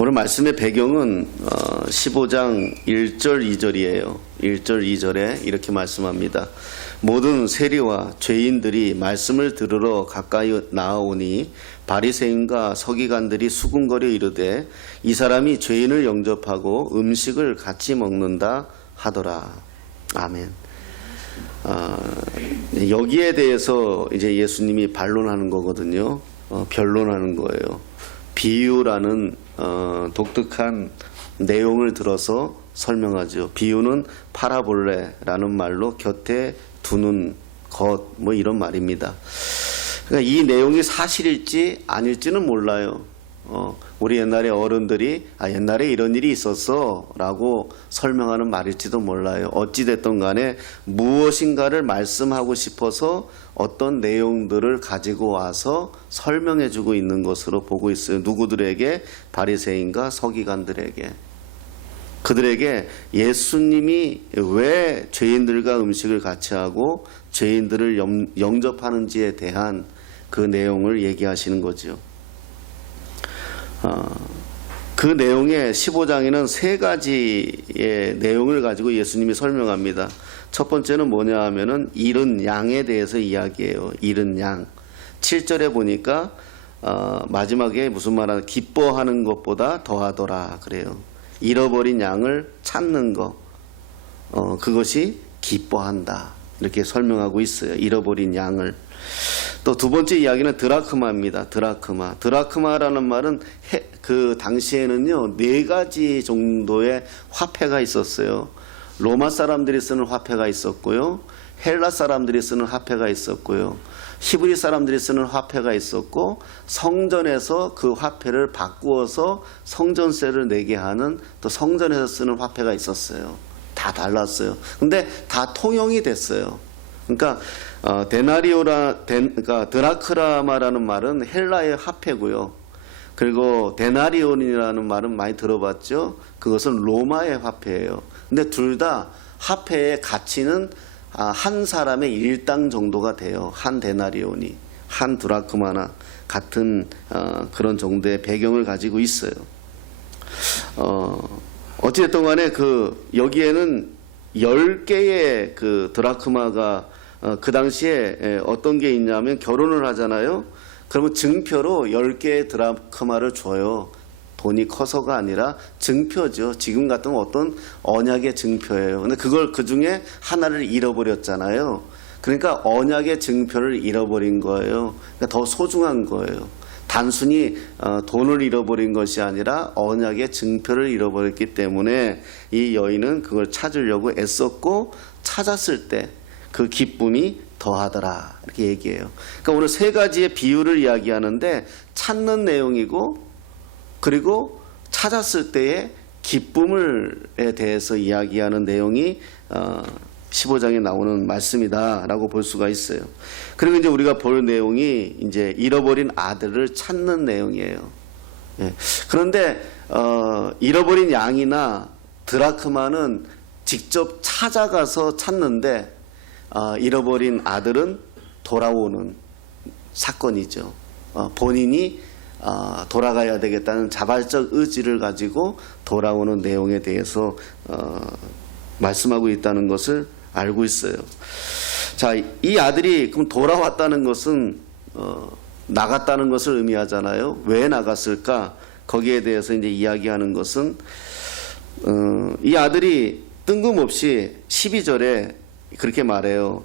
오늘 말씀의 배경은 15장 1절 2절이에요. 1절 2절에 이렇게 말씀합니다. 모든 세리와 죄인들이 말씀을 들으러 가까이 나아오니 바리새인과 서기관들이 수군거려 이르되 이 사람이 죄인을 영접하고 음식을 같이 먹는다 하더라. 아멘. 여기에 대해서 이제 예수님이 반론하는 거거든요. 변론하는 거예요. 비유라는 독특한 내용을 들어서 설명하죠. 비유는 파라볼레라는 말로 곁에 두는 것, 뭐 이런 말입니다. 그러니까 이 내용이 사실일지 아닐지는 몰라요. 우리 옛날에 어른들이 옛날에 이런 일이 있었어 라고 설명하는 말일지도 몰라요. 어찌됐든 간에 무엇인가를 말씀하고 싶어서 어떤 내용들을 가지고 와서 설명해 주고 있는 것으로 보고 있어요. 누구들에게? 바리새인과 서기관들에게. 그들에게 예수님이 왜 죄인들과 음식을 같이 하고 죄인들을 영접하는지에 대한 그 내용을 얘기하시는 거죠. 그 내용의 15장에는 세 가지의 내용을 가지고 예수님이 설명합니다. 첫 번째는 뭐냐 하면은 잃은 양에 대해서 이야기해요. 잃은 양. 7절에 보니까 마지막에 무슨 말하나 기뻐하는 것보다 더하더라 그래요. 잃어버린 양을 찾는 거, 그것이 기뻐한다 이렇게 설명하고 있어요. 잃어버린 양을. 또 두 번째 이야기는 드라크마입니다. 드라크마라는 말은 그 당시에는요 4가지 정도의 화폐가 있었어요. 로마 사람들이 쓰는 화폐가 있었고요, 헬라 사람들이 쓰는 화폐가 있었고요, 히브리 사람들이 쓰는 화폐가 있었고, 성전에서 그 화폐를 바꾸어서 성전세를 내게 하는 또 성전에서 쓰는 화폐가 있었어요. 다 달랐어요. 근데 다 통용이 됐어요. 그러니까 그러니까 드라크마라는 말은 헬라의 화폐고요. 그리고 데나리온이라는 말은 많이 들어봤죠. 그것은 로마의 화폐예요. 근데 둘 다 화폐의 가치는 한 사람의 일당 정도가 돼요. 한 데나리온이 한 드라크마나 같은 그런 정도의 배경을 가지고 있어요. 어찌됐든 간에 여기에는 10개의 그 드라크마가 그 당시에 어떤 게 있냐면 결혼을 하잖아요. 그러면 증표로 10개의 드라크마를 줘요. 돈이 커서가 아니라 증표죠. 지금 같은 어떤 언약의 증표예요. 근데 그걸 그 중에 하나를 잃어버렸잖아요. 그러니까 언약의 증표를 잃어버린 거예요. 그러니까 더 소중한 거예요. 단순히 돈을 잃어버린 것이 아니라 언약의 증표를 잃어버렸기 때문에 이 여인은 그걸 찾으려고 애썼고 찾았을 때 그 기쁨이 더하더라 이렇게 얘기해요. 그러니까 오늘 세 가지의 비유를 이야기하는데 찾는 내용이고 그리고 찾았을 때의 기쁨에 대해서 이야기하는 내용이 15장에 나오는 말씀이다라고 볼 수가 있어요. 그리고 이제 우리가 볼 내용이 이제 잃어버린 아들을 찾는 내용이에요. 예. 그런데 잃어버린 양이나 드라크마는 직접 찾아가서 찾는데 잃어버린 아들은 돌아오는 사건이죠. 본인이 돌아가야 되겠다는 자발적 의지를 가지고 돌아오는 내용에 대해서 말씀하고 있다는 것을 알고 있어요. 자, 이 아들이 그럼 돌아왔다는 것은 나갔다는 것을 의미하잖아요. 왜 나갔을까? 거기에 대해서 이제 이야기하는 것은 이 아들이 뜬금없이 12절에 그렇게 말해요.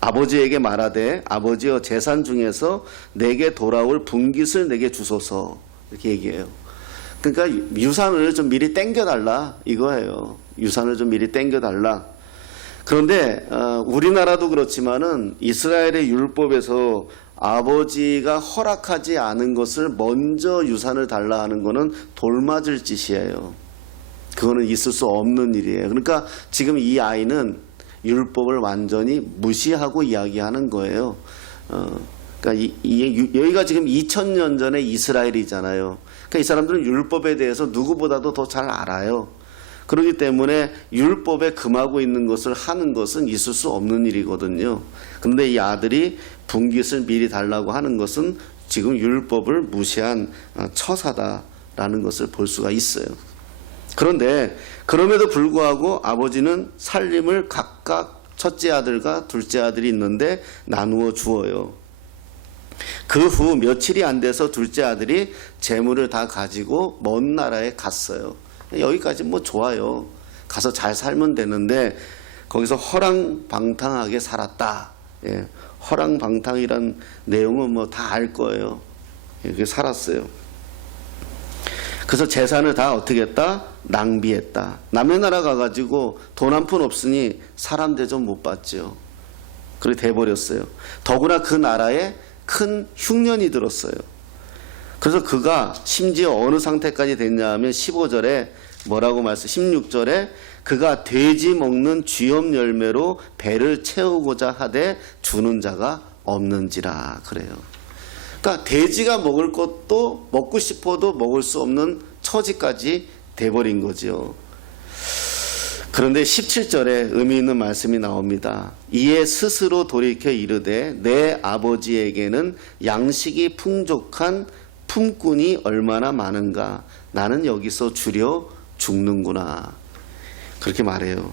아버지에게 말하되 아버지여 재산 중에서 내게 돌아올 분깃을 내게 주소서 이렇게 얘기해요. 그러니까 유산을 좀 미리 땡겨달라 이거예요. 유산을 좀 미리 땡겨달라. 그런데 우리나라도 그렇지만은 이스라엘의 율법에서 아버지가 허락하지 않은 것을 먼저 유산을 달라 하는 거는 돌맞을 짓이에요. 그거는 있을 수 없는 일이에요. 그러니까 지금 이 아이는 율법을 완전히 무시하고 이야기하는 거예요. 그러니까 여기가 지금 2000년 전의 이스라엘이잖아요. 그러니까 이 사람들은 율법에 대해서 누구보다도 더 잘 알아요. 그렇기 때문에 율법에 금하고 있는 것을 하는 것은 있을 수 없는 일이거든요. 그런데 이 아들이 분깃을 미리 달라고 하는 것은 지금 율법을 무시한 처사다 있다라는 것을 볼 수가 있어요. 그런데 그럼에도 불구하고 아버지는 살림을 각각 첫째 아들과 둘째 아들이 있는데 나누어 주어요. 그 후 며칠이 안 돼서 둘째 아들이 재물을 다 가지고 먼 나라에 갔어요. 여기까지 뭐 좋아요. 가서 잘 살면 되는데 거기서 허랑방탕하게 살았다. 예, 허랑방탕이란 내용은 뭐 다 알 거예요. 이렇게 살았어요. 그래서 재산을 다 어떻게 했다? 낭비했다. 남의 나라 가가지고 돈 한 푼 없으니 사람 대접 못 받죠. 그렇게 돼버렸어요. 더구나 그 나라에 큰 흉년이 들었어요. 그래서 그가 심지어 어느 상태까지 됐냐 하면 15절에 뭐라고 16절에 그가 돼지 먹는 쥐염 열매로 배를 채우고자 하되 주는 자가 없는지라 그래요. 그러니까 돼지가 먹을 것도 먹고 싶어도 먹을 수 없는 처지까지 돼버린 거죠. 그런데 17절에 의미 있는 말씀이 나옵니다. 이에 스스로 돌이켜 이르되 내 아버지에게는 양식이 풍족한 품꾼이 얼마나 많은가. 나는 여기서 주려 죽는구나. 그렇게 말해요.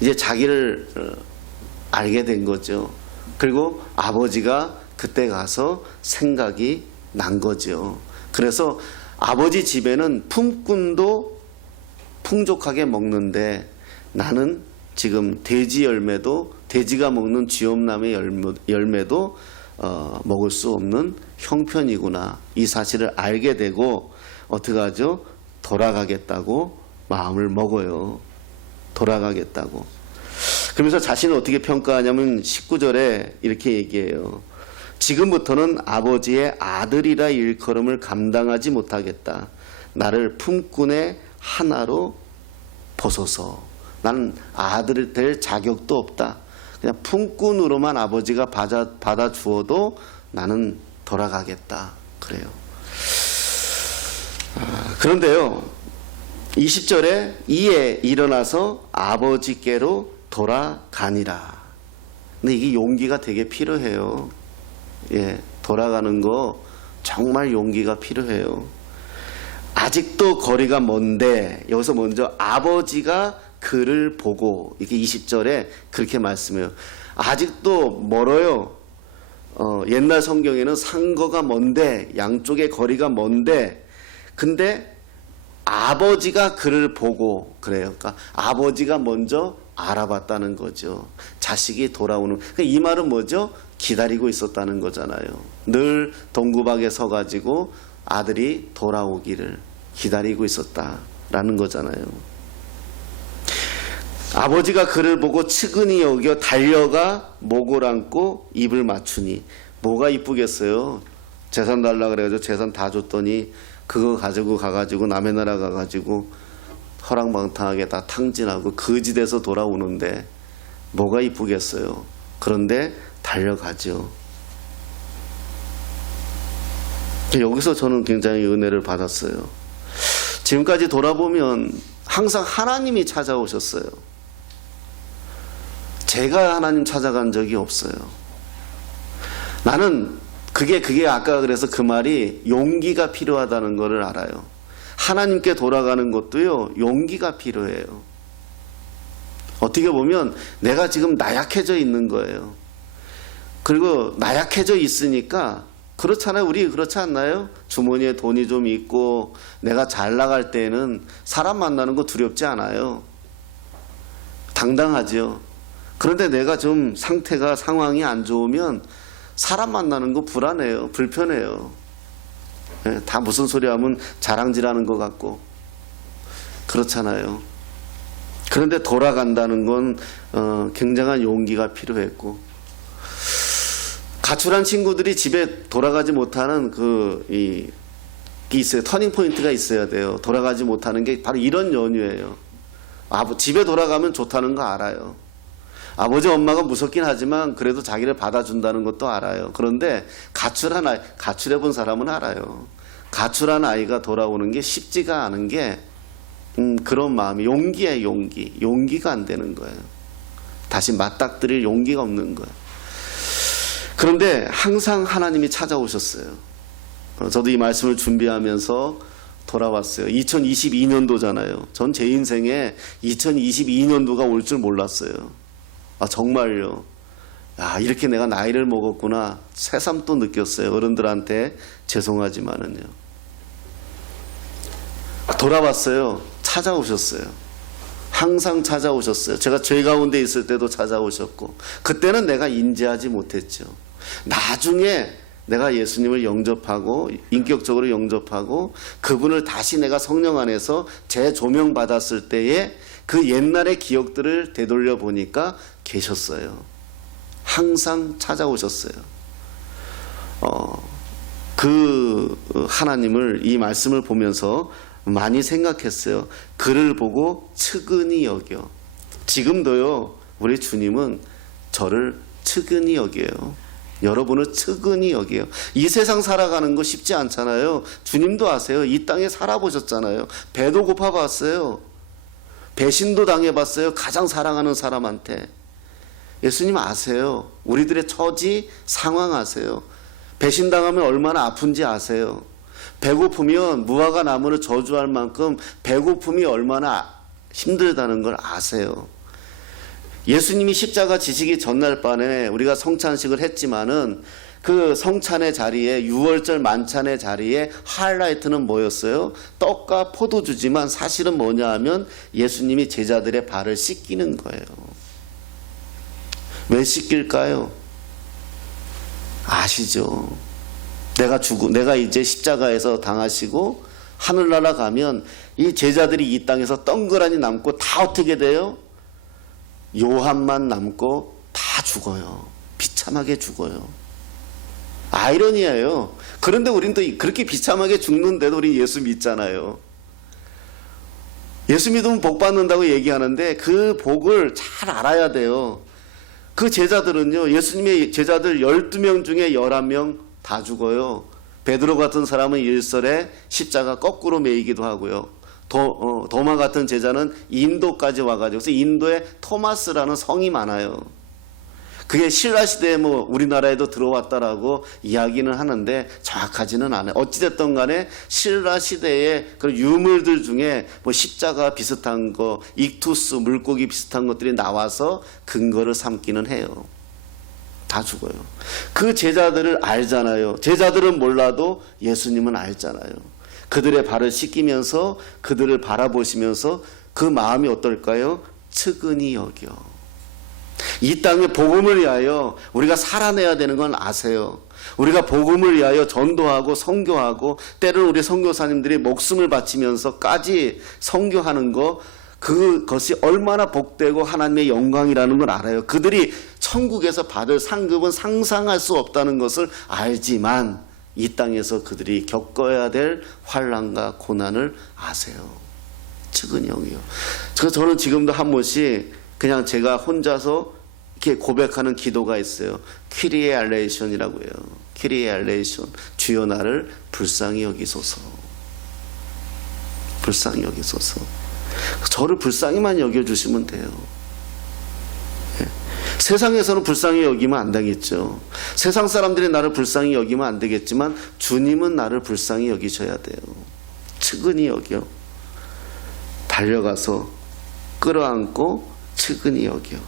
이제 자기를 알게 된 거죠. 그리고 아버지가 그때 가서 생각이 난 거죠. 그래서 아버지 집에는 품꾼도 풍족하게 먹는데 나는 지금 돼지 열매도 돼지가 먹는 쥐염나무의 열매도 먹을 수 없는 형편이구나. 이 사실을 알게 되고 어떻게 하죠? 돌아가겠다고 마음을 먹어요. 돌아가겠다고. 그러면서 자신을 어떻게 평가하냐면 19절에 이렇게 얘기해요. 지금부터는 아버지의 아들이라 일컬음을 감당하지 못하겠다. 나를 품꾼의 하나로 보소서. 나는 아들이 될 자격도 없다. 그냥 품꾼으로만 아버지가 받아 주어도 나는 돌아가겠다. 그래요. 그런데요, 20절에 이에 일어나서 아버지께로 돌아가니라. 근데 이게 용기가 되게 필요해요. 예, 돌아가는 거 정말 용기가 필요해요. 아직도 거리가 먼데, 여기서 먼저 아버지가 그를 보고, 이게 20절에 그렇게 말씀해요. 아직도 멀어요. 옛날 성경에는 상거가 먼데, 양쪽의 거리가 먼데, 근데 아버지가 그를 보고, 그래요. 그러니까 아버지가 먼저 알아봤다는 거죠. 자식이 돌아오는. 그러니까 이 말은 뭐죠? 기다리고 있었다는 거잖아요. 늘 동구박에 서가지고 아들이 돌아오기를 기다리고 있었다라는 거잖아요. 아버지가 그를 보고 측은히 여겨 달려가 목을 안고 입을 맞추니. 뭐가 이쁘겠어요? 재산 달라 그래가지고 재산 다 줬더니 그거 가지고 가가지고 남의 나라 가가지고 허랑방탕하게 다 탕진하고 거지돼서 돌아오는데 뭐가 이쁘겠어요? 그런데 달려가죠. 여기서 저는 굉장히 은혜를 받았어요. 지금까지 돌아보면 항상 하나님이 찾아오셨어요. 제가 하나님 찾아간 적이 없어요. 나는 그게 아까 그래서 그 말이 용기가 필요하다는 것을 알아요. 하나님께 돌아가는 것도요, 용기가 필요해요. 어떻게 보면 내가 지금 나약해져 있는 거예요. 그리고 나약해져 있으니까 그렇잖아요. 우리 그렇지 않나요? 주머니에 돈이 좀 있고 내가 잘 나갈 때는 사람 만나는 거 두렵지 않아요. 당당하죠. 그런데 내가 좀 상황이 안 좋으면 사람 만나는 거 불안해요. 불편해요. 다 무슨 소리 하면 자랑질하는 것 같고 그렇잖아요. 그런데 돌아간다는 건 굉장한 용기가 필요했고, 가출한 친구들이 집에 돌아가지 못하는 있어요. 터닝 포인트가 있어야 돼요. 돌아가지 못하는 게 바로 이런 연유예요. 집에 돌아가면 좋다는 거 알아요. 아버지 엄마가 무섭긴 하지만 그래도 자기를 받아준다는 것도 알아요. 그런데 가출해 본 사람은 알아요. 가출한 아이가 돌아오는 게 쉽지가 않은 게 그런 마음이 용기예요. 용기가 안 되는 거예요. 다시 맞닥뜨릴 용기가 없는 거예요. 그런데 항상 하나님이 찾아오셨어요. 저도 이 말씀을 준비하면서 돌아왔어요. 2022년도잖아요. 전 제 인생에 2022년도가 올 줄 몰랐어요. 아, 정말요. 아, 이렇게 내가 나이를 먹었구나. 새삼 또 느꼈어요. 어른들한테 죄송하지만은요. 돌아왔어요. 찾아오셨어요. 항상 찾아오셨어요. 제가 죄 가운데 있을 때도 찾아오셨고, 그때는 내가 인지하지 못했죠. 나중에 내가 예수님을 영접하고 인격적으로 영접하고 그분을 다시 내가 성령 안에서 재조명 받았을 때에 그 옛날의 기억들을 되돌려 보니까 계셨어요. 항상 찾아오셨어요. 그 하나님을, 이 말씀을 보면서 많이 생각했어요. 그를 보고 측은히 여겨. 지금도요, 우리 주님은 저를 측은히 여겨요. 여러분을 측은히 여겨요. 이 세상 살아가는 거 쉽지 않잖아요. 주님도 아세요. 이 땅에 살아보셨잖아요. 배도 고파봤어요. 배신도 당해봤어요. 가장 사랑하는 사람한테. 예수님 아세요. 우리들의 처지, 상황 아세요. 배신당하면 얼마나 아픈지 아세요. 배고프면 무화과 나무를 저주할 만큼 배고픔이 얼마나 힘들다는 걸 아세요. 예수님이 십자가 지시기 전날 밤에 우리가 성찬식을 했지만은 그 성찬의 자리에, 유월절 만찬의 자리에 하이라이트는 뭐였어요? 떡과 포도주지만 사실은 뭐냐 하면 예수님이 제자들의 발을 씻기는 거예요. 왜 씻길까요? 아시죠? 내가 이제 십자가에서 당하시고 하늘나라 가면 이 제자들이 이 땅에서 덩그러니 남고 다 어떻게 돼요? 요한만 남고 다 죽어요. 비참하게 죽어요. 아이러니예요. 그런데 우린 또 그렇게 비참하게 죽는데도 우리 예수 믿잖아요. 예수 믿으면 복 받는다고 얘기하는데 그 복을 잘 알아야 돼요. 그 제자들은요, 예수님의 제자들 12명 중에 11명 다 죽어요. 베드로 같은 사람은 일설에 십자가 거꾸로 매이기도 하고요. 도마 같은 제자는 인도까지 와가지고, 그래서 인도에 토마스라는 성이 많아요. 그게 신라시대에 우리나라에도 들어왔다라고 이야기는 하는데 정확하지는 않아요. 어찌됐든 간에 신라시대의 그 유물들 중에 십자가 비슷한 거, 익투스, 물고기 비슷한 것들이 나와서 근거를 삼기는 해요. 다 죽어요. 그 제자들을 알잖아요. 제자들은 몰라도 예수님은 알잖아요. 그들의 발을 씻기면서 그들을 바라보시면서 그 마음이 어떨까요? 측은히 여겨. 이 땅의 복음을 위하여 우리가 살아내야 되는 건 아세요. 우리가 복음을 위하여 전도하고 선교하고 때로는 우리 선교사님들이 목숨을 바치면서까지 선교하는 거, 그것이 얼마나 복되고 하나님의 영광이라는 걸 알아요. 그들이 천국에서 받을 상급은 상상할 수 없다는 것을 알지만 이 땅에서 그들이 겪어야 될 환난과 고난을 아세요. 측은히 여기요. 저는 지금도 한 번씩 그냥 제가 혼자서 이렇게 고백하는 기도가 있어요. 키리에 알레이션이라고 해요. 키리에 알레이션. 주여 나를 불쌍히 여기소서. 불쌍히 여기소서. 저를 불쌍히만 여겨주시면 돼요. 예. 세상에서는 불쌍히 여기면 안 되겠죠. 세상 사람들이 나를 불쌍히 여기면 안 되겠지만 주님은 나를 불쌍히 여기셔야 돼요. 측은히 여겨. 달려가서 끌어안고 측은히 여겨.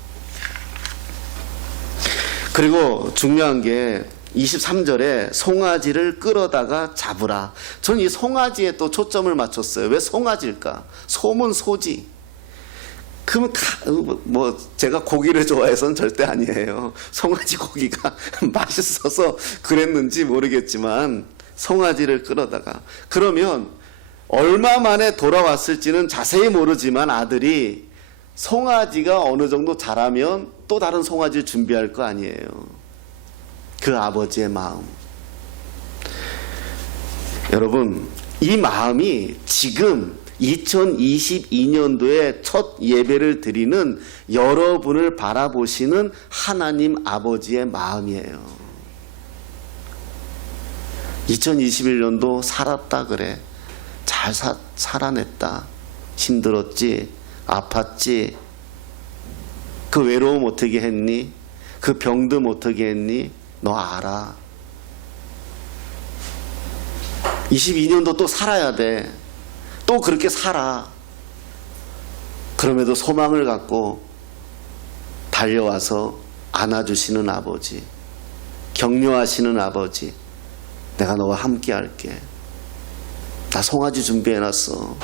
그리고 중요한 게 23절에 송아지를 끌어다가 잡으라. 저는 이 송아지에 또 초점을 맞췄어요. 왜 송아지일까? 소면 소지. 그러면 제가 고기를 좋아해서는 절대 아니에요. 송아지 고기가 맛있어서 그랬는지 모르겠지만 송아지를 끌어다가, 그러면 얼마 만에 돌아왔을지는 자세히 모르지만 아들이 송아지가 어느 정도 자라면 또 다른 송아지를 준비할 거 아니에요. 그 아버지의 마음. 여러분, 이 마음이 지금 2022년도에 첫 예배를 드리는 여러분을 바라보시는 하나님 아버지의 마음이에요. 2021년도 살았다 그래. 잘 살아냈다. 힘들었지. 아팠지. 그 외로움 어떻게 했니? 그 병듦 어떻게 했니? 너 알아. 22년도 또 살아야 돼. 또 그렇게 살아. 그럼에도 소망을 갖고 달려와서 안아주시는 아버지, 격려하시는 아버지, 내가 너와 함께 할게. 나 송아지 준비해놨어.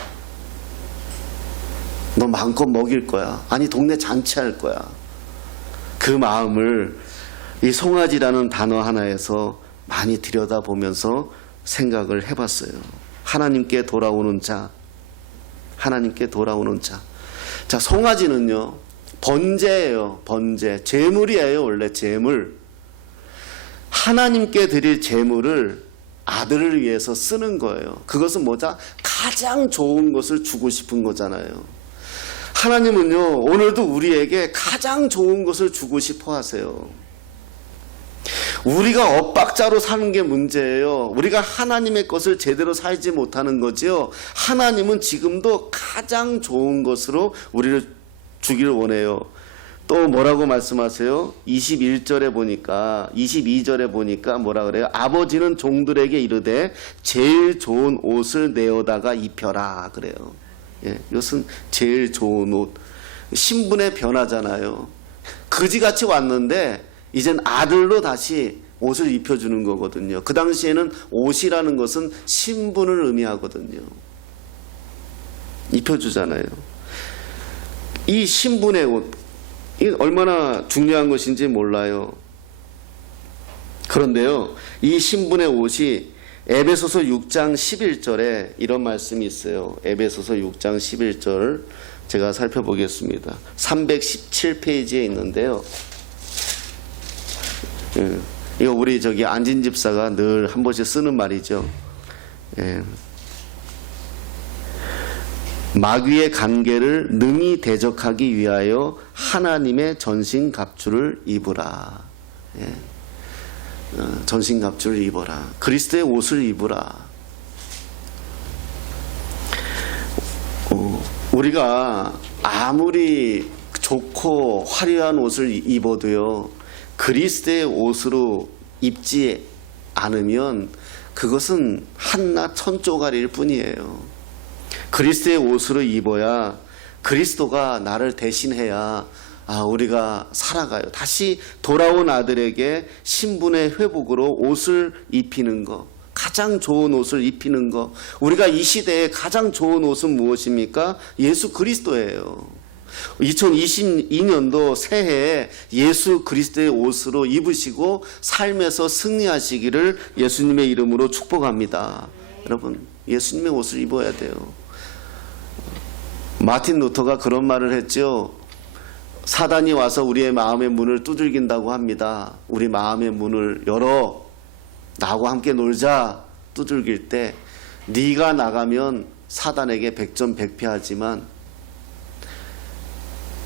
너 마음껏 먹일 거야. 아니, 동네 잔치할 거야. 그 마음을 이 송아지라는 단어 하나에서 많이 들여다보면서 생각을 해봤어요. 하나님께 돌아오는 자, 하나님께 돌아오는 자. 자, 송아지는요, 번제예요. 번제. 제물이에요. 원래 제물. 하나님께 드릴 제물을 아들을 위해서 쓰는 거예요. 그것은 뭐죠? 가장 좋은 것을 주고 싶은 거잖아요. 하나님은요, 오늘도 우리에게 가장 좋은 것을 주고 싶어 하세요. 우리가 엇박자로 사는 게 문제예요. 우리가 하나님의 것을 제대로 살지 못하는 거지요. 하나님은 지금도 가장 좋은 것으로 우리를 주기를 원해요. 또 뭐라고 말씀하세요? 21절에 보니까, 22절에 보니까 뭐라 그래요? 아버지는 종들에게 이르되 제일 좋은 옷을 내어다가 입혀라 그래요. 예, 이것은 제일 좋은 옷. 신분의 변화잖아요. 그지같이 왔는데 이젠 아들로 다시 옷을 입혀주는 거거든요. 그 당시에는 옷이라는 것은 신분을 의미하거든요. 입혀주잖아요. 이 신분의 옷, 이게 얼마나 중요한 것인지 몰라요. 그런데요, 이 신분의 옷이 에베소서 6장 11절에 이런 말씀이 있어요. 에베소서 6장 11절 제가 살펴보겠습니다. 317페이지에 있는데요. 이거 우리 저기 안진 집사가 늘 한 번씩 쓰는 말이죠. 마귀의 관계를 능히 대적하기 위하여 하나님의 전신갑주를 입으라. 전신갑주를 입어라. 그리스도의 옷을 입으라. 우리가 아무리 좋고 화려한 옷을 입어도요, 그리스도의 옷으로 입지 않으면 그것은 한낱 천조가리일 뿐이에요. 그리스도의 옷으로 입어야, 그리스도가 나를 대신해야 우리가 살아가요. 다시 돌아온 아들에게 신분의 회복으로 옷을 입히는 것, 가장 좋은 옷을 입히는 것. 우리가 이 시대에 가장 좋은 옷은 무엇입니까? 예수 그리스도예요. 2022년도 새해에 예수 그리스도의 옷으로 입으시고 삶에서 승리하시기를 예수님의 이름으로 축복합니다. 여러분, 예수님의 옷을 입어야 돼요. 마틴 루터가 그런 말을 했죠. 사단이 와서 우리의 마음의 문을 두들긴다고 합니다. 우리 마음의 문을 열어, 나하고 함께 놀자. 두들길 때 네가 나가면 사단에게 백전백패하지만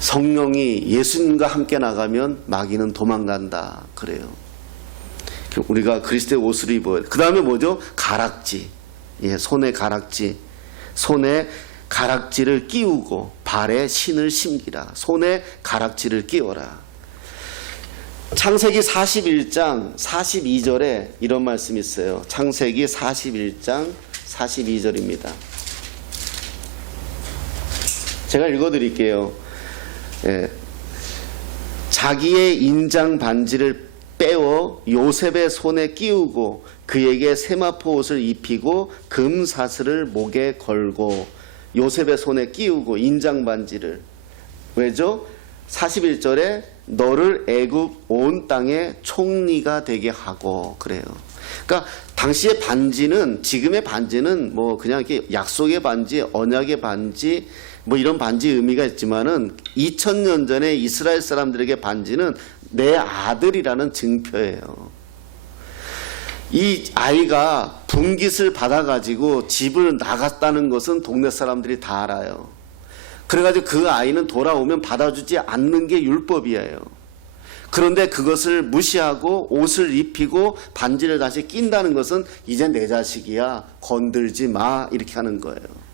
성령이 예수님과 함께 나가면 마귀는 도망간다 그래요. 우리가 그리스도의 옷을 입어야 돼. 그 다음에 뭐죠? 가락지. 손에 가락지. 손에 가락지를 끼우고 발에 신을 심기라. 손에 가락지를 끼워라. 창세기 41장 42절에 이런 말씀이 있어요. 창세기 41장 42절입니다. 제가 읽어드릴게요. 자기의 인장 반지를 빼어 요셉의 손에 끼우고 그에게 세마포 옷을 입히고 금 사슬을 목에 걸고, 요셉의 손에 끼우고 인장 반지를. 왜죠? 41절에 너를 애굽 온 땅의 총리가 되게 하고 그래요. 그러니까 당시의 반지는, 지금의 반지는 뭐 그냥 이렇게 약속의 반지, 언약의 반지, 뭐 이런 반지 의미가 있지만은 2000년 전에 이스라엘 사람들에게 반지는 내 아들이라는 증표예요. 이 아이가 분깃을 받아가지고 집을 나갔다는 것은 동네 사람들이 다 알아요. 그래가지고 그 아이는 돌아오면 받아주지 않는 게 율법이에요. 그런데 그것을 무시하고 옷을 입히고 반지를 다시 낀다는 것은 이제 내 자식이야, 건들지 마, 이렇게 하는 거예요.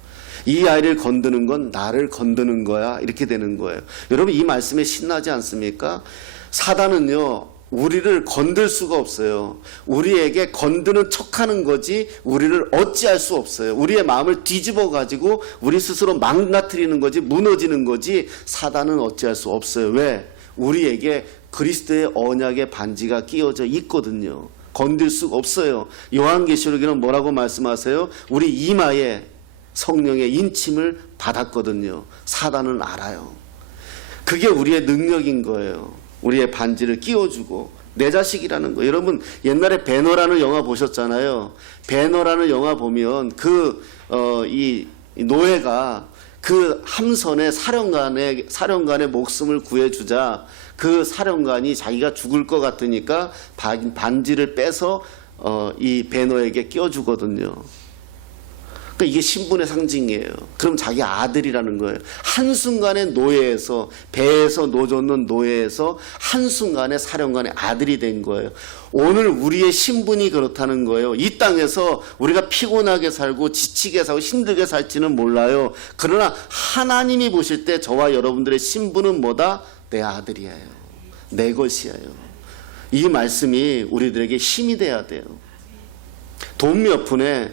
이 아이를 건드는 건 나를 건드는 거야, 이렇게 되는 거예요. 여러분, 이 말씀에 신나지 않습니까? 사단은요, 우리를 건들 수가 없어요. 우리에게 건드는 척하는 거지 우리를 어찌할 수 없어요. 우리의 마음을 뒤집어 가지고 우리 스스로 망가뜨리는 거지 무너지는 거지 사단은 어찌할 수 없어요. 왜? 우리에게 그리스도의 언약의 반지가 끼워져 있거든요. 건들 수가 없어요. 요한계시록에는 뭐라고 말씀하세요? 우리 이마에 성령의 인침을 받았거든요. 사단은 알아요. 그게 우리의 능력인 거예요. 우리의 반지를 끼워주고 내 자식이라는 거. 여러분 옛날에 배너라는 영화 보셨잖아요. 배너라는 영화 보면 이 노예가 그 함선의 사령관의 목숨을 구해주자 그 사령관이 자기가 죽을 것 같으니까 반지를 빼서 이 배너에게 끼워주거든요. 그러니까 이게 신분의 상징이에요. 그럼 자기 아들이라는 거예요. 한순간에 노예에서 배에서 노젓는 노예에서 한순간에 사령관의 아들이 된 거예요. 오늘 우리의 신분이 그렇다는 거예요. 이 땅에서 우리가 피곤하게 살고 지치게 살고 힘들게 살지는 몰라요. 그러나 하나님이 보실 때 저와 여러분들의 신분은 뭐다? 내 아들이에요. 내 것이에요. 이 말씀이 우리들에게 힘이 돼야 돼요. 돈 몇 푼에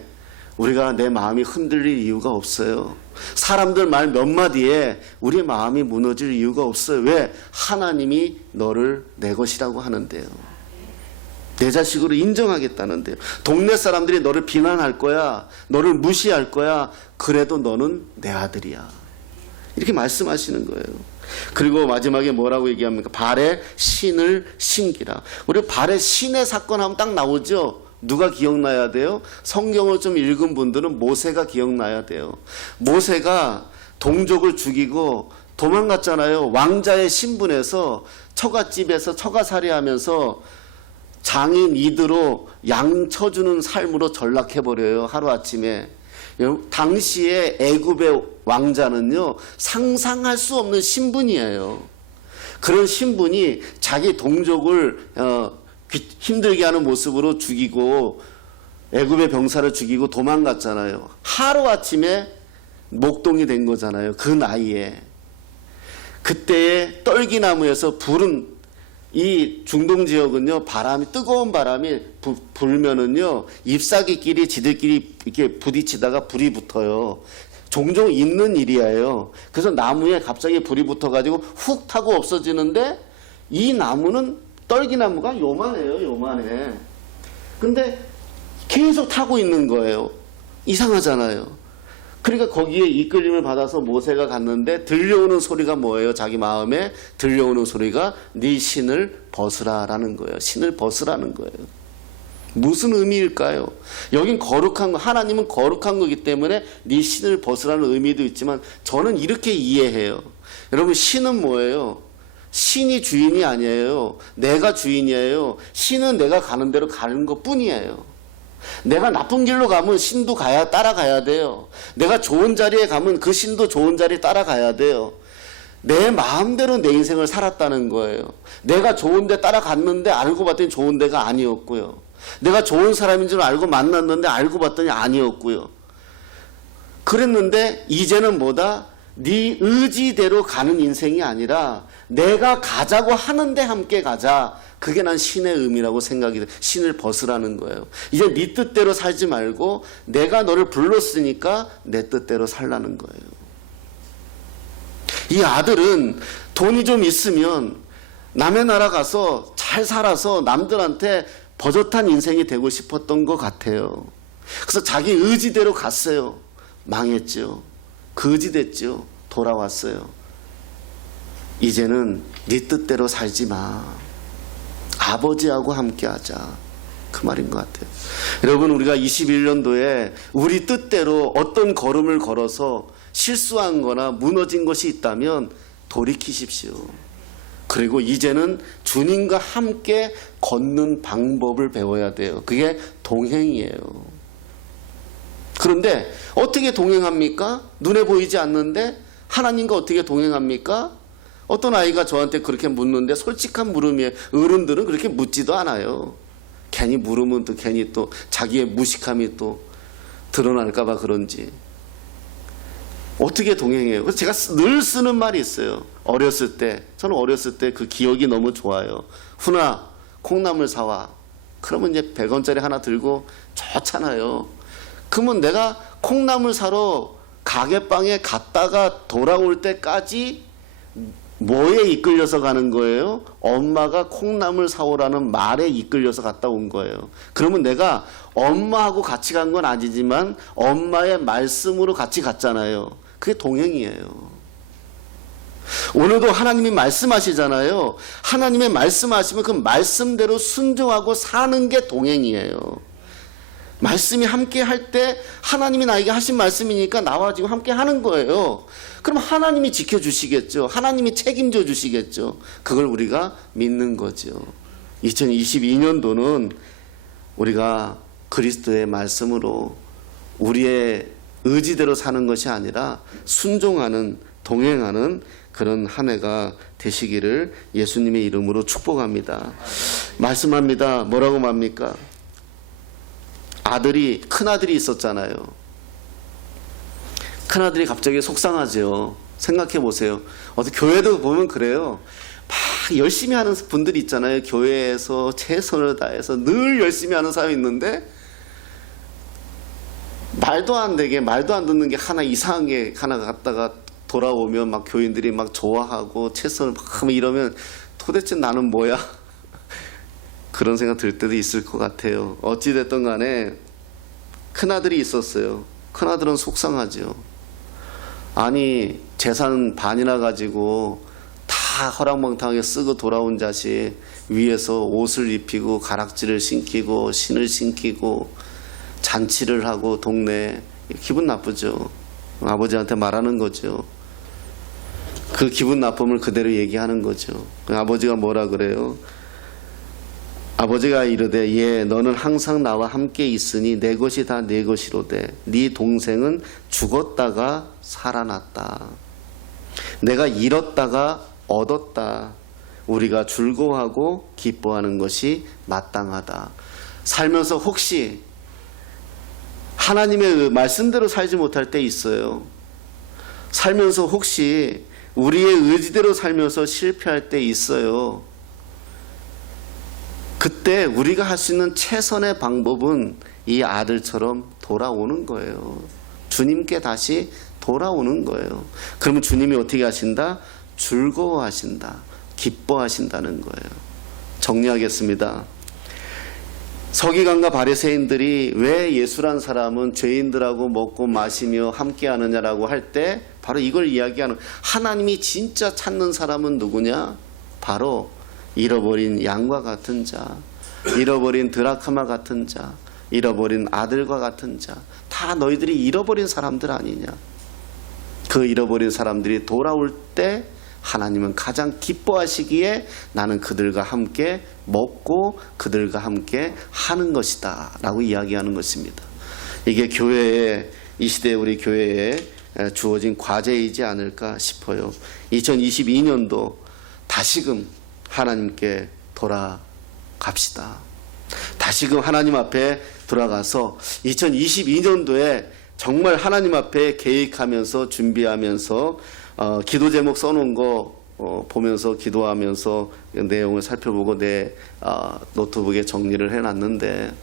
우리가 내 마음이 흔들릴 이유가 없어요. 사람들 말 몇 마디에 우리 마음이 무너질 이유가 없어요. 왜? 하나님이 너를 내 것이라고 하는데요. 내 자식으로 인정하겠다는데요. 동네 사람들이 너를 비난할 거야. 너를 무시할 거야. 그래도 너는 내 아들이야. 이렇게 말씀하시는 거예요. 그리고 마지막에 뭐라고 얘기합니까? 발에 신을 신기라. 우리 발에 신의 사건 하면 딱 나오죠. 누가 기억나야 돼요? 성경을 좀 읽은 분들은 모세가 기억나야 돼요. 모세가 동족을 죽이고 도망갔잖아요. 왕자의 신분에서 처갓집에서 처가살이 하면서 장인 이드로 양 쳐주는 삶으로 전락해버려요. 하루아침에. 당시에 애굽의 왕자는요, 상상할 수 없는 신분이에요. 그런 신분이 자기 동족을 힘들게 하는 모습으로 죽이고 애굽의 병사를 죽이고 도망갔잖아요. 하루아침에 목동이 된 거잖아요. 그 나이에. 그때의 떨기나무에서 불은 이 중동 지역은요, 뜨거운 바람이 불면은요, 잎사귀끼리 지들끼리 이렇게 부딪히다가 불이 붙어요. 종종 있는 일이에요. 그래서 나무에 갑자기 불이 붙어가지고 훅 타고 없어지는데 이 나무는 떨기나무가 요만해요. 요만해. 근데 계속 타고 있는 거예요. 이상하잖아요. 그러니까 거기에 이끌림을 받아서 모세가 갔는데 들려오는 소리가 뭐예요? 자기 마음에 들려오는 소리가 네 신을 벗으라라는 거예요. 신을 벗으라는 거예요. 무슨 의미일까요? 여긴 거룩한 거, 하나님은 거룩한 거기 때문에 네 신을 벗으라는 의미도 있지만 저는 이렇게 이해해요. 여러분 신은 뭐예요? 신이 주인이 아니에요. 내가 주인이에요. 신은 내가 가는 대로 가는 것 뿐이에요. 내가 나쁜 길로 가면 신도 따라가야 돼요. 내가 좋은 자리에 가면 그 신도 좋은 자리에 따라가야 돼요. 내 마음대로 내 인생을 살았다는 거예요. 내가 좋은 데 따라갔는데 알고 봤더니 좋은 데가 아니었고요. 내가 좋은 사람인 줄 알고 만났는데 알고 봤더니 아니었고요. 그랬는데 이제는 뭐다? 네 의지대로 가는 인생이 아니라 내가 가자고 하는데 함께 가자. 그게 난 신의 의미라고 생각이 돼. 신을 벗으라는 거예요. 이제 네 뜻대로 살지 말고 내가 너를 불렀으니까 내 뜻대로 살라는 거예요. 이 아들은 돈이 좀 있으면 남의 나라 가서 잘 살아서 남들한테 버젓한 인생이 되고 싶었던 것 같아요. 그래서 자기 의지대로 갔어요. 망했죠. 거지됐죠. 돌아왔어요. 이제는 네 뜻대로 살지 마. 아버지하고 함께 하자. 그 말인 것 같아요. 여러분 우리가 21년도에 우리 뜻대로 어떤 걸음을 걸어서 실수한 거나 무너진 것이 있다면 돌이키십시오. 그리고 이제는 주님과 함께 걷는 방법을 배워야 돼요. 그게 동행이에요. 그런데 어떻게 동행합니까? 눈에 보이지 않는데 하나님과 어떻게 동행합니까? 어떤 아이가 저한테 그렇게 묻는데 솔직한 물음이에요. 어른들은 그렇게 묻지도 않아요. 괜히 물으면 또 괜히 또 자기의 무식함이 또 드러날까 봐 그런지. 어떻게 동행해요? 그래서 제가 늘 쓰는 말이 있어요. 어렸을 때, 저는 어렸을 때 그 기억이 너무 좋아요. 훈아, 콩나물 사와. 그러면 이제 100원짜리 하나 들고 좋잖아요. 그러면 내가 콩나물 사러 가게방에 갔다가 돌아올 때까지 뭐에 이끌려서 가는 거예요? 엄마가 콩나물 사오라는 말에 이끌려서 갔다 온 거예요. 그러면 내가 엄마하고 같이 간 건 아니지만 엄마의 말씀으로 같이 갔잖아요. 그게 동행이에요. 오늘도 하나님이 말씀하시잖아요. 하나님의 말씀하시면 그 말씀대로 순종하고 사는 게 동행이에요. 말씀이 함께 할 때 하나님이 나에게 하신 말씀이니까 나와 지금 함께 하는 거예요. 그럼 하나님이 지켜주시겠죠. 하나님이 책임져 주시겠죠. 그걸 우리가 믿는 거죠. 2022년도는 우리가 그리스도의 말씀으로 우리의 의지대로 사는 것이 아니라 순종하는, 동행하는 그런 한 해가 되시기를 예수님의 이름으로 축복합니다. 말씀합니다. 뭐라고 말합니까? 큰아들이 있었잖아요. 큰아들이 갑자기 속상하죠. 생각해 보세요. 어떻게 교회도 보면 그래요. 막 열심히 하는 분들이 있잖아요. 교회에서 최선을 다해서 늘 열심히 하는 사람이 있는데 말도 안 되게, 말도 안 듣는 게 하나 이상한 게 하나 갔다가 돌아오면 막 교인들이 막 좋아하고 최선을 막 하면 이러면 도대체 나는 뭐야? 그런 생각 들 때도 있을 것 같아요. 어찌됐든 간에 큰아들이 있었어요. 큰아들은 속상하죠. 아니 재산 반이나 가지고 다 허랑방탕하게 쓰고 돌아온 자식 위에서 옷을 입히고 가락지를 신기고 신을 신기고 잔치를 하고 동네에 기분 나쁘죠. 아버지한테 말하는 거죠. 그 기분 나쁨을 그대로 얘기하는 거죠. 아버지가 뭐라 그래요? 아버지가 이르되 예 너는 항상 나와 함께 있으니 내 것이 다 내 것이로되 네 동생은 죽었다가 살아났다. 내가 잃었다가 얻었다. 우리가 즐거워하고 기뻐하는 것이 마땅하다. 살면서 혹시 하나님의 말씀대로 살지 못할 때 있어요. 살면서 혹시 우리의 의지대로 살면서 실패할 때 있어요. 그때 우리가 할 수 있는 최선의 방법은 이 아들처럼 돌아오는 거예요. 주님께 다시 돌아오는 거예요. 그러면 주님이 어떻게 하신다? 즐거워하신다. 기뻐하신다는 거예요. 정리하겠습니다. 서기관과 바리새인들이 왜 예수란 사람은 죄인들하고 먹고 마시며 함께 하느냐라고 할 때 바로 이걸 이야기하는, 하나님이 진짜 찾는 사람은 누구냐? 바로 잃어버린 양과 같은 자, 잃어버린 드라크마 같은 자, 잃어버린 아들과 같은 자, 다 너희들이 잃어버린 사람들 아니냐? 그 잃어버린 사람들이 돌아올 때 하나님은 가장 기뻐하시기에 나는 그들과 함께 먹고 그들과 함께 하는 것이다 라고 이야기하는 것입니다. 이게 교회에, 이 시대에 우리 교회에 주어진 과제이지 않을까 싶어요. 2022년도 다시금 하나님께 돌아갑시다. 다시금 하나님 앞에 돌아가서 2022년도에 정말 하나님 앞에 계획하면서 준비하면서 기도 제목 써놓은 거 보면서 기도하면서 내용을 살펴보고 내 노트북에 정리를 해놨는데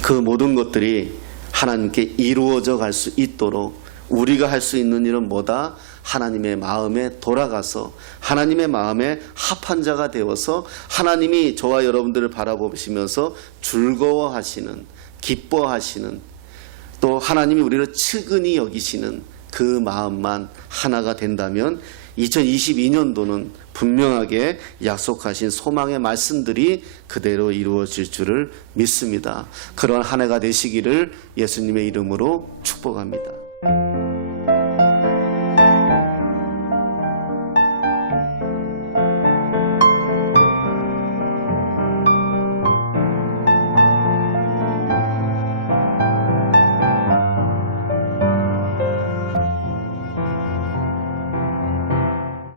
그 모든 것들이 하나님께 이루어져 갈 수 있도록 우리가 할 수 있는 일은 뭐다? 하나님의 마음에 돌아가서 하나님의 마음에 합한 자가 되어서 하나님이 저와 여러분들을 바라보시면서 즐거워하시는, 기뻐하시는, 또 하나님이 우리를 측은히 여기시는 그 마음만 하나가 된다면 2022년도는 분명하게 약속하신 소망의 말씀들이 그대로 이루어질 줄을 믿습니다. 그런 한 해가 되시기를 예수님의 이름으로 축복합니다.